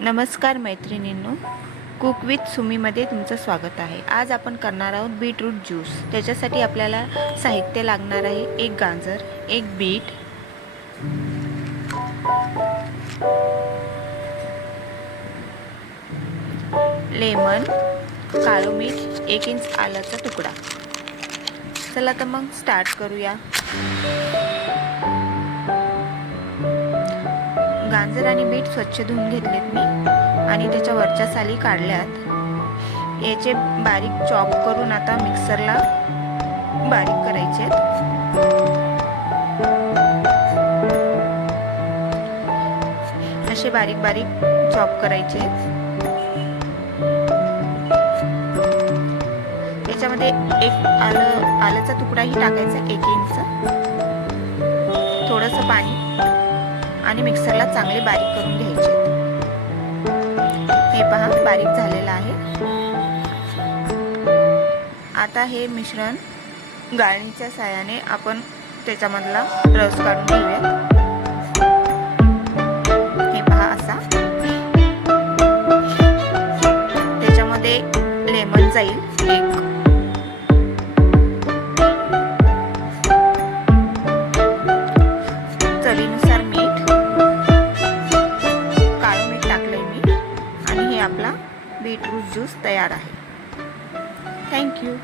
नमस्कार मैत्रिणींनो, cook with सुमीमध्ये तुमचं स्वागत आहे। आज आपण करणार आहोत बीटरूट ज्यूस। त्याच्यासाठी आपल्याला साहित्य लागणार आहे एक गाजर, एक बीट, लेमन, काळं मीठ, 1 इंच आल्याचा तुकडा। चला तर मग स्टार्ट करूया। गाजर आणि बीट स्वच्छ धुवून घेतलेत मी आणि त्याच्या वरच्या साली काढल्यात। याचे बारीक चॉप करून आता मिक्सरला बारीक करायचे। असे बारीक बारीक चॉप करायचे। याच्यामध्ये एक आल्याचा तुकडाही टाकायचा 1 इंच, थोडंसं पाणी आणि मिक्सरला चांगले बारीक करून घ्यायचे। हे पहा बारीक झालेलं आहे। आता हे मिश्रण गाळणीच्या साहाय्याने आपण त्याच्यामधला रस काढून घेऊया। हे पहा असा। त्याच्यामध्ये लेमन जाईल एक, चवीनुसार मीठ, काळं मीठ टाकलंय मी आणि हे आपला बीटरूट ज्यूस तयार आहे। Thank you.